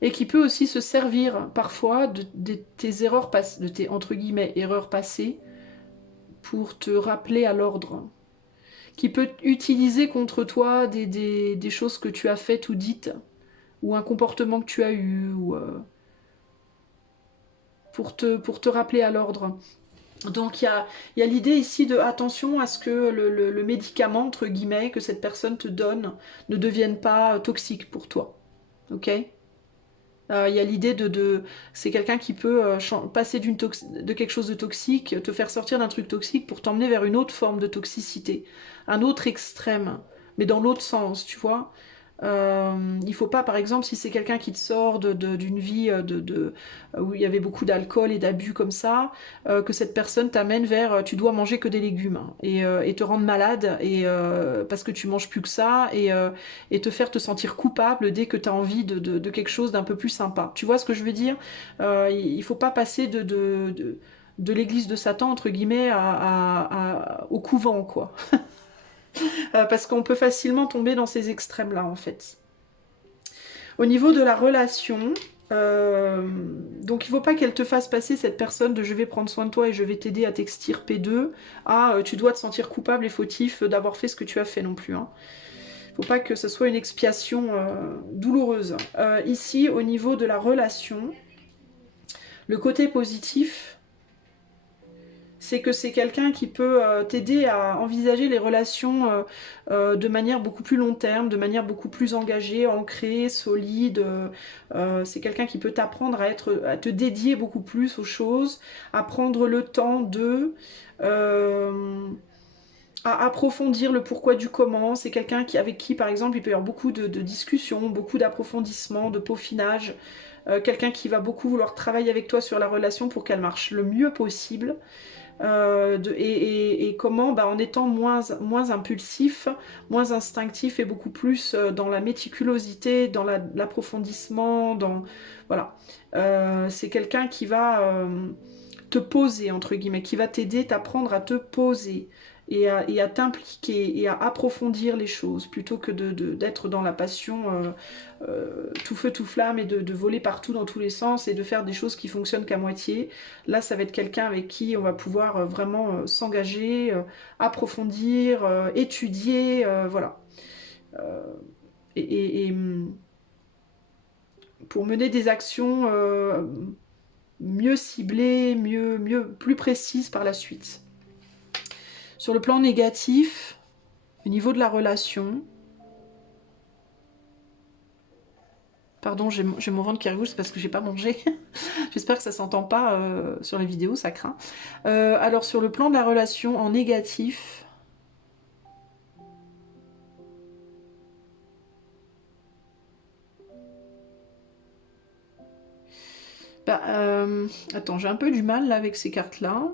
Et qui peut aussi se servir parfois de tes erreurs passées, de tes entre guillemets erreurs passées, pour te rappeler à l'ordre. Qui peut utiliser contre toi des choses que tu as faites ou dites, ou un comportement que tu as eu, ou pour te rappeler à l'ordre. Donc il y a l'idée ici de attention à ce que le médicament, entre guillemets, que cette personne te donne ne devienne pas toxique pour toi. Ok. Il y a l'idée c'est quelqu'un qui peut passer de quelque chose de toxique, te faire sortir d'un truc toxique pour t'emmener vers une autre forme de toxicité, un autre extrême, mais dans l'autre sens, tu vois. Il faut pas, par exemple, si c'est quelqu'un qui te sort d'une vie où il y avait beaucoup d'alcool et d'abus comme ça, que cette personne t'amène vers tu dois manger que des légumes hein, et te rendre malade parce que tu manges plus que ça et te faire te sentir coupable dès que tu as envie de quelque chose d'un peu plus sympa. Tu vois ce que je veux dire? Il faut pas passer de l'église de Satan, entre guillemets, au couvent, quoi. Parce qu'on peut facilement tomber dans ces extrêmes-là, en fait. Au niveau de la relation, donc il ne faut pas qu'elle te fasse passer cette personne de je vais prendre soin de toi et je vais t'aider à t'extirper d'eux à tu dois te sentir coupable et fautif d'avoir fait ce que tu as fait non plus. Hein. Faut pas que ce soit une expiation douloureuse. Ici, au niveau de la relation, le côté positif, c'est que c'est quelqu'un qui peut t'aider à envisager les relations de manière beaucoup plus long terme, de manière beaucoup plus engagée, ancrée, solide. C'est quelqu'un qui peut t'apprendre à te dédier beaucoup plus aux choses, à prendre le temps à approfondir le pourquoi du comment. C'est quelqu'un avec qui, par exemple, il peut y avoir beaucoup de discussions, beaucoup d'approfondissement, de peaufinage. Quelqu'un qui va beaucoup vouloir travailler avec toi sur la relation pour qu'elle marche le mieux possible. Et comment en étant moins impulsif, moins instinctif et beaucoup plus dans la méticulosité, dans l'approfondissement, voilà. C'est quelqu'un qui va te poser, entre guillemets, qui va t'aider, t'apprendre à te poser et à t'impliquer et à approfondir les choses plutôt que d'être dans la passion tout feu tout flamme et de voler partout dans tous les sens et de faire des choses qui fonctionnent qu'à moitié. Là, ça va être quelqu'un avec qui on va pouvoir vraiment s'engager, approfondir, étudier, voilà. Euh, et pour mener des actions mieux ciblées, plus précises par la suite. Sur le plan négatif, au niveau de la relation, pardon, j'ai mon ventre qui rouge parce que j'ai pas mangé. J'espère que ça s'entend pas sur les vidéos, ça craint. Alors sur le plan de la relation en négatif, bah, attends, j'ai un peu du mal là avec ces cartes-là.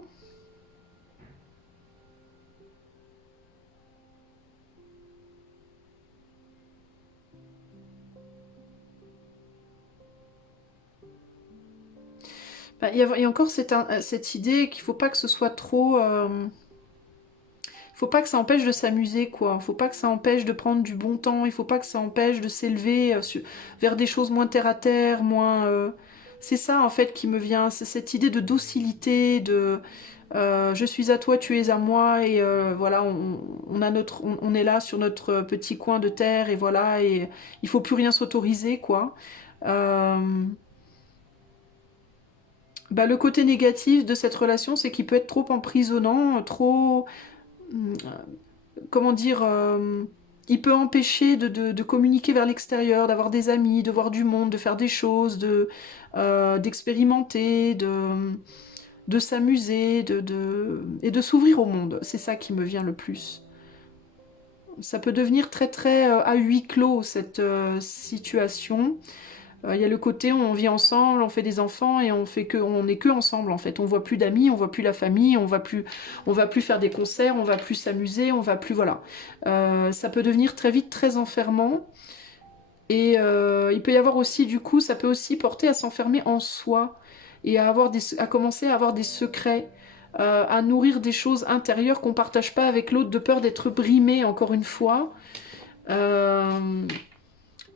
Bah, il y a encore cette idée qu'il faut pas que ce soit trop... faut pas que ça empêche de s'amuser, quoi. Faut pas que ça empêche de prendre du bon temps. Il faut pas que ça empêche de s'élever vers des choses moins terre à terre, moins. C'est ça en fait qui me vient. C'est cette idée de docilité, de je suis à toi, tu es à moi, et voilà, on a on est là sur notre petit coin de terre, et voilà, et il faut plus rien s'autoriser, quoi. Euh, Bah, le côté négatif de cette relation, c'est qu'il peut être trop emprisonnant, trop comment dire, il peut empêcher de communiquer vers l'extérieur, d'avoir des amis, de voir du monde, de faire des choses, d'expérimenter, de s'amuser, et de s'ouvrir au monde. C'est ça qui me vient le plus. Ça peut devenir très très à huis clos, cette situation. Il y a le côté où on vit ensemble, on fait des enfants et on n'est que ensemble en fait. On voit plus d'amis, on voit plus la famille, on va plus faire des concerts, on va plus s'amuser, on va plus voilà. Ça peut devenir très vite très enfermant et il peut y avoir aussi du coup, ça peut aussi porter à s'enfermer en soi et à commencer à avoir des secrets, à nourrir des choses intérieures qu'on partage pas avec l'autre de peur d'être brimé encore une fois. Euh,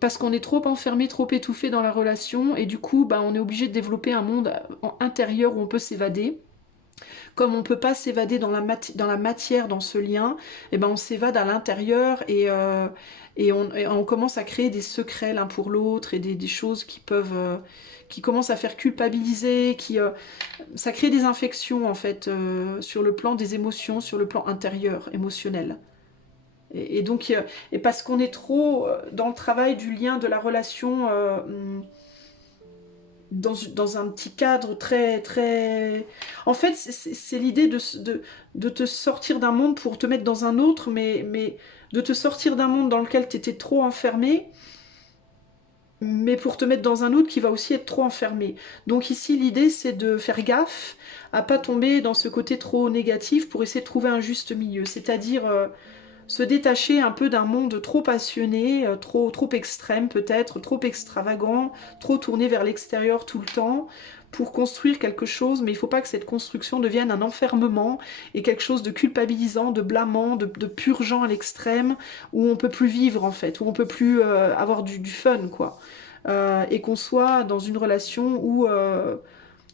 Parce qu'on est trop enfermé, trop étouffé dans la relation, et du coup, bah, on est obligé de développer un monde intérieur où on peut s'évader. Comme on ne peut pas s'évader dans la matière, dans ce lien, et ben on s'évade à l'intérieur et on commence à créer des secrets l'un pour l'autre et des choses qui peuvent... qui commencent à faire culpabiliser, ça crée des infections en fait sur le plan des émotions, sur le plan intérieur, émotionnel. Et donc, et parce qu'on est trop dans le travail du lien, de la relation, dans un petit cadre très, très... En fait, c'est l'idée de te sortir d'un monde pour te mettre dans un autre, mais de te sortir d'un monde dans lequel tu étais trop enfermé, mais pour te mettre dans un autre qui va aussi être trop enfermé. Donc ici, l'idée, c'est de faire gaffe à pas tomber dans ce côté trop négatif pour essayer de trouver un juste milieu. C'est-à-dire... se détacher un peu d'un monde trop passionné, trop extrême peut-être, trop extravagant, trop tourné vers l'extérieur tout le temps, pour construire quelque chose, mais il ne faut pas que cette construction devienne un enfermement et quelque chose de culpabilisant, de blâmant, de purgeant à l'extrême, où on peut plus vivre en fait, où on peut plus avoir du fun quoi. Et qu'on soit dans une relation où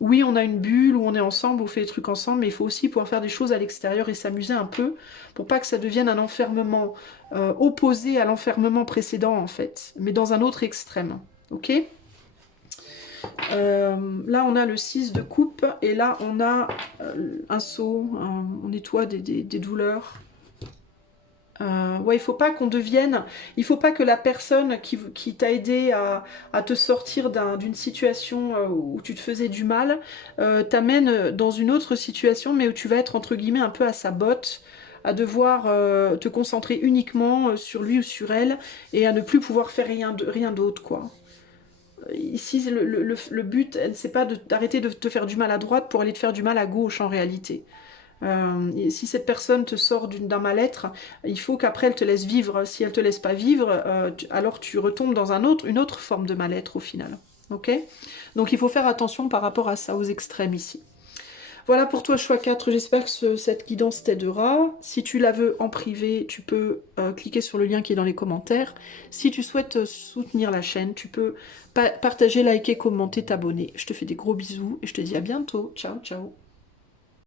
oui, on a une bulle où on est ensemble, on fait des trucs ensemble, mais il faut aussi pouvoir faire des choses à l'extérieur et s'amuser un peu pour pas que ça devienne un enfermement opposé à l'enfermement précédent en fait, mais dans un autre extrême. Ok. Là, on a le 6 de coupe et là, on a un seau, on nettoie des douleurs. Ouais, il faut pas qu'on devienne, il faut pas que la personne qui t'a aidé à te sortir d'une situation où tu te faisais du mal t'amène dans une autre situation, mais où tu vas être entre guillemets un peu à sa botte, à devoir te concentrer uniquement sur lui ou sur elle et à ne plus pouvoir faire rien d'autre, quoi. Ici, le but, c'est pas d'arrêter de te faire du mal à droite pour aller te faire du mal à gauche en réalité. Si cette personne te sort d'un mal-être, il faut qu'après elle te laisse vivre. Si elle te laisse pas vivre, alors tu retombes dans une autre forme de mal-être au final. Ok. Donc il faut faire attention par rapport à ça, aux extrêmes ici. Voilà pour toi, choix 4. J'espère que cette guidance t'aidera. Si tu la veux en privé, tu peux cliquer sur le lien qui est dans les commentaires. Si tu souhaites soutenir la chaîne, tu peux partager, liker, commenter, t'abonner. Je te fais des gros bisous et je te dis à bientôt. Ciao, ciao.